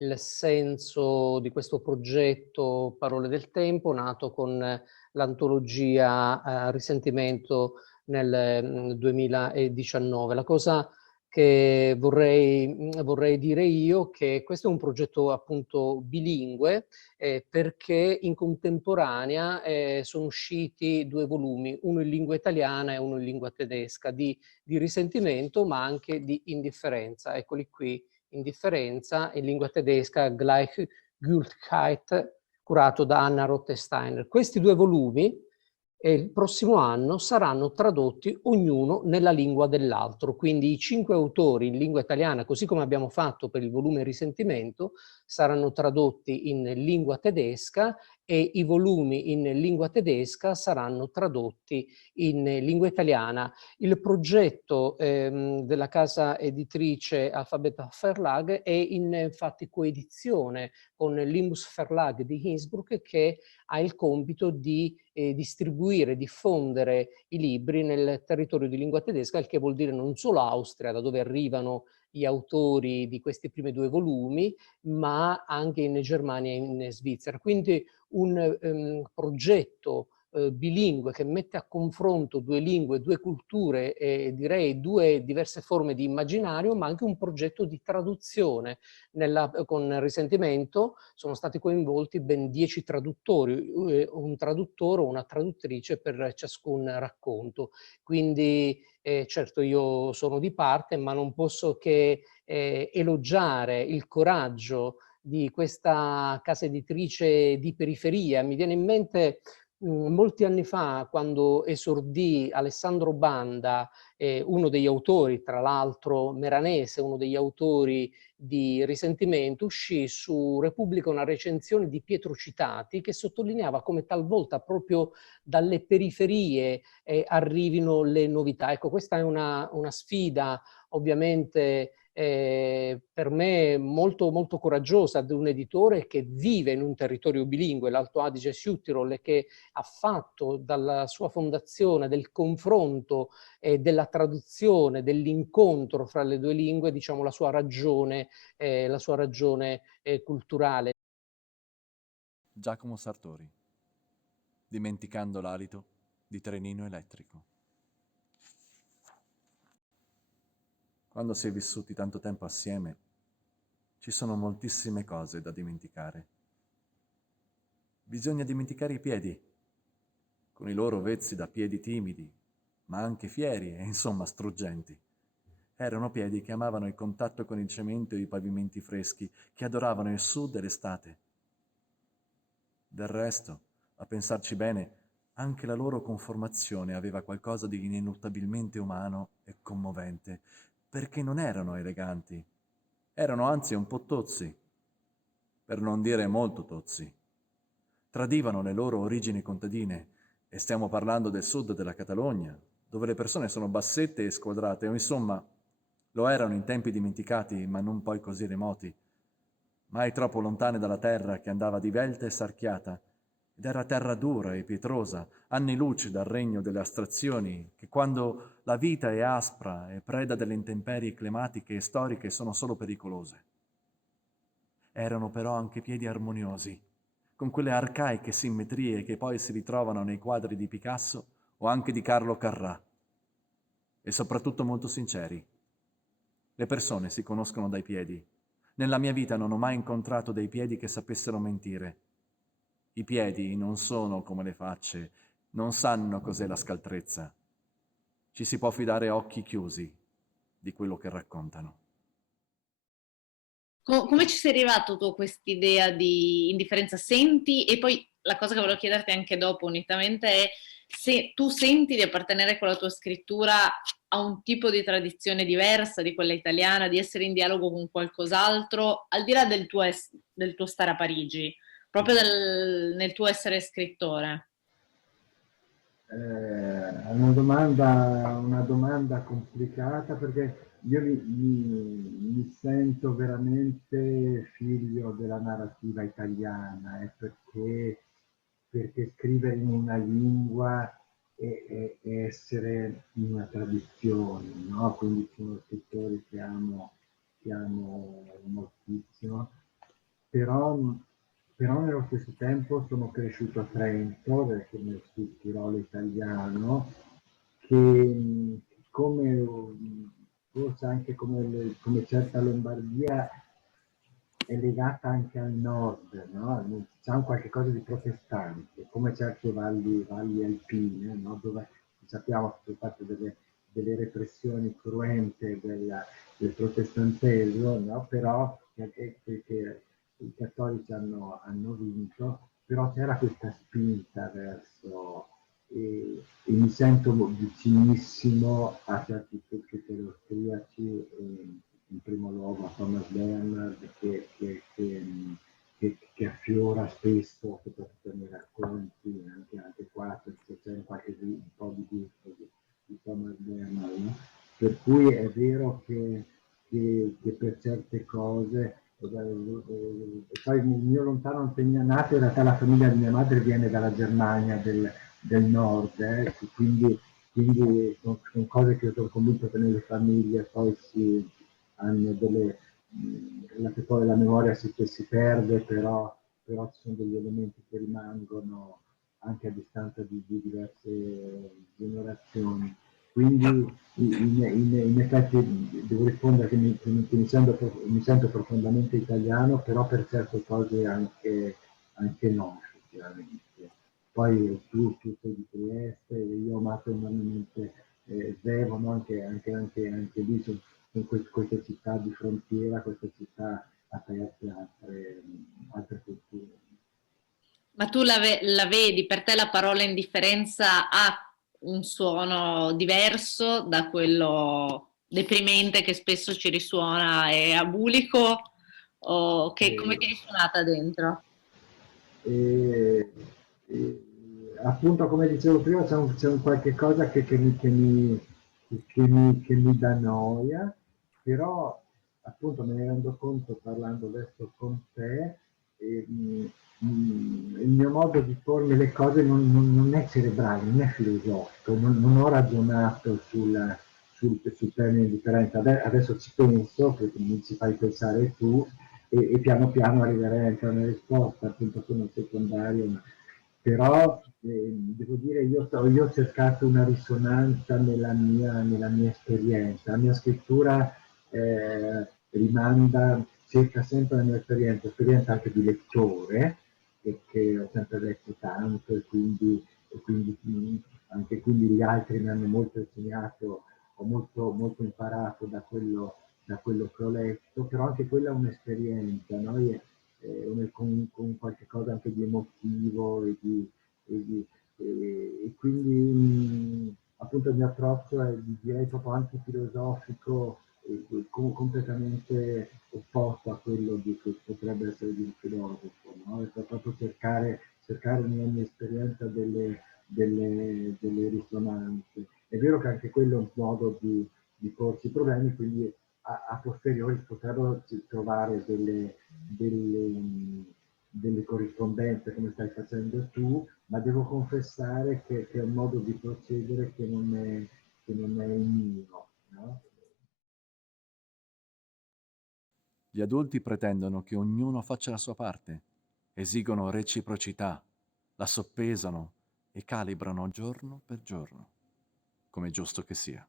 il senso di questo progetto Parole del Tempo, nato con l'antologia Risentimento nel 2019. La cosa che vorrei dire io che questo è un progetto appunto bilingue, perché in contemporanea sono usciti 2 volumi, uno in lingua italiana e uno in lingua tedesca, di Risentimento, ma anche di Indifferenza. Eccoli qui: Indifferenza, in lingua tedesca Gleichgültigkeit, curato da Anna Rottensteiner. Questi 2 volumi il prossimo anno saranno tradotti ognuno nella lingua dell'altro, quindi i 5 autori in lingua italiana, così come abbiamo fatto per il volume Risentimento, saranno tradotti in lingua tedesca e i volumi in lingua tedesca saranno tradotti in lingua italiana. Il progetto della casa editrice Alphabeta Verlag è infatti coedizione con l'Imbus Verlag di Innsbruck, che ha il compito di distribuire, diffondere i libri nel territorio di lingua tedesca, il che vuol dire non solo Austria, da dove arrivano gli autori di questi primi 2 volumi, ma anche in Germania e in Svizzera. Quindi un progetto bilingue che mette a confronto 2 lingue, 2 culture e direi 2 diverse forme di immaginario, ma anche un progetto di traduzione. Con Risentimento sono stati coinvolti ben 10 traduttori, un traduttore o una traduttrice per ciascun racconto. Quindi certo io sono di parte, ma non posso che elogiare il coraggio di questa casa editrice di periferia. Mi viene in mente molti anni fa, quando esordì Alessandro Banda, uno degli autori, tra l'altro meranese, uno degli autori di Risentimento, uscì su Repubblica una recensione di Pietro Citati che sottolineava come talvolta proprio dalle periferie arrivino le novità. Ecco, questa è una sfida ovviamente per me molto, molto coraggiosa di un editore che vive in un territorio bilingue, l'Alto Adige-Südtirol, e che ha fatto dalla sua fondazione del confronto e della traduzione, dell'incontro fra le 2 lingue, diciamo, la sua ragione culturale. Giacomo Sartori, Dimenticando l'alito di Trenino Elettrico. Quando si è vissuti tanto tempo assieme, ci sono moltissime cose da dimenticare. Bisogna dimenticare i piedi, con i loro vezzi da piedi timidi, ma anche fieri e insomma struggenti. Erano piedi che amavano il contatto con il cemento e i pavimenti freschi, che adoravano il sud e l'estate. Del resto, a pensarci bene, anche la loro conformazione aveva qualcosa di ineluttabilmente umano e commovente, perché non erano eleganti, erano anzi un po' tozzi, per non dire molto tozzi. Tradivano le loro origini contadine, e stiamo parlando del sud della Catalogna, dove le persone sono bassette e squadrate, o insomma, lo erano in tempi dimenticati, ma non poi così remoti, mai troppo lontane dalla terra che andava divelta e sarchiata, ed era terra dura e pietrosa, anni luce dal regno delle astrazioni, che quando la vita è aspra e preda delle intemperie climatiche e storiche sono solo pericolose. Erano però anche piedi armoniosi, con quelle arcaiche simmetrie che poi si ritrovano nei quadri di Picasso o anche di Carlo Carrà, e soprattutto molto sinceri. Le persone si conoscono dai piedi. Nella mia vita non ho mai incontrato dei piedi che sapessero mentire. I piedi non sono come le facce, non sanno cos'è la scaltrezza. Ci si può fidare a occhi chiusi di quello che raccontano. Come ci sei arrivato tu a quest'idea di indifferenza? Senti, e poi la cosa che volevo chiederti anche dopo, unitamente, è se tu senti di appartenere con la tua scrittura a un tipo di tradizione diversa di quella italiana, di essere in dialogo con qualcos'altro, al di là del tuo stare a Parigi, proprio nel tuo essere scrittore. È una domanda complicata perché io mi sento veramente figlio della narrativa italiana, perché scrivere in una lingua e essere in una tradizione, no? Quindi sono scrittori che amo moltissimo però, però nello stesso tempo sono cresciuto a Trento, nel Sud Tirolo italiano, che come forse anche come certa Lombardia è legata anche al nord, no? C'è un qualche cosa di protestante, come certe valli alpine, no? Dove sappiamo che sono state delle repressioni cruente del protestantesimo, no? Però che i cattolici hanno vinto, però c'era questa spinta verso, e mi sento vicinissimo a certi pensieri austriaci, in primo luogo a Thomas Bernhard, che affiora spesso, soprattutto nei racconti, anche qua c'è un po' di gusto di Thomas Bernhard, no? Per cui è vero che per certe cose, poi il mio lontano antenato, in realtà la famiglia di mia madre viene dalla Germania del nord, quindi sono cose che sono convinto che nelle famiglie poi hanno poi la memoria si perde, però ci sono degli elementi che rimangono anche a distanza di diverse generazioni. Quindi in effetti devo rispondere che mi sento profondamente italiano, però per certe cose anche no, effettivamente. Poi tu sei di Trieste, io ho amato enormemente Zevo, no? Anche lì sono queste città di frontiera, queste città aperte a altre culture. Ma tu la vedi, per te la parola indifferenza ha un suono diverso da quello deprimente che spesso ci risuona e abulico? O come ti è risuonata dentro? E, e, appunto, come dicevo prima, c'è un qualche cosa che mi dà noia, però appunto me ne rendo conto parlando adesso con te, e, il mio modo di pormi le cose non è cerebrale, non è filosofico, non ho ragionato sul termine di differenza. Adesso ci penso, perché mi ci fai pensare tu, e piano piano arriverei anche a una risposta, appunto sono secondario, però devo dire io ho cercato una risonanza nella mia esperienza. La mia scrittura cerca sempre la mia esperienza anche di lettore, che ho sempre letto tanto, e quindi gli altri mi hanno molto insegnato, ho molto imparato da quello che ho letto, però anche quella è un'esperienza, no? Con qualche cosa anche di emotivo e quindi appunto il mio approccio è, direi, proprio antifilosofico, completamente opposto a quello che potrebbe essere di un filosofo, no? E proprio cercare nella mia esperienza delle risonanze. È vero che anche quello è un modo di porsi problemi, quindi a posteriori potrebbero trovare delle corrispondenze come stai facendo tu, ma devo confessare che è un modo di procedere che non è il mio, no? Gli adulti pretendono che ognuno faccia la sua parte, esigono reciprocità, la soppesano e calibrano giorno per giorno, come è giusto che sia.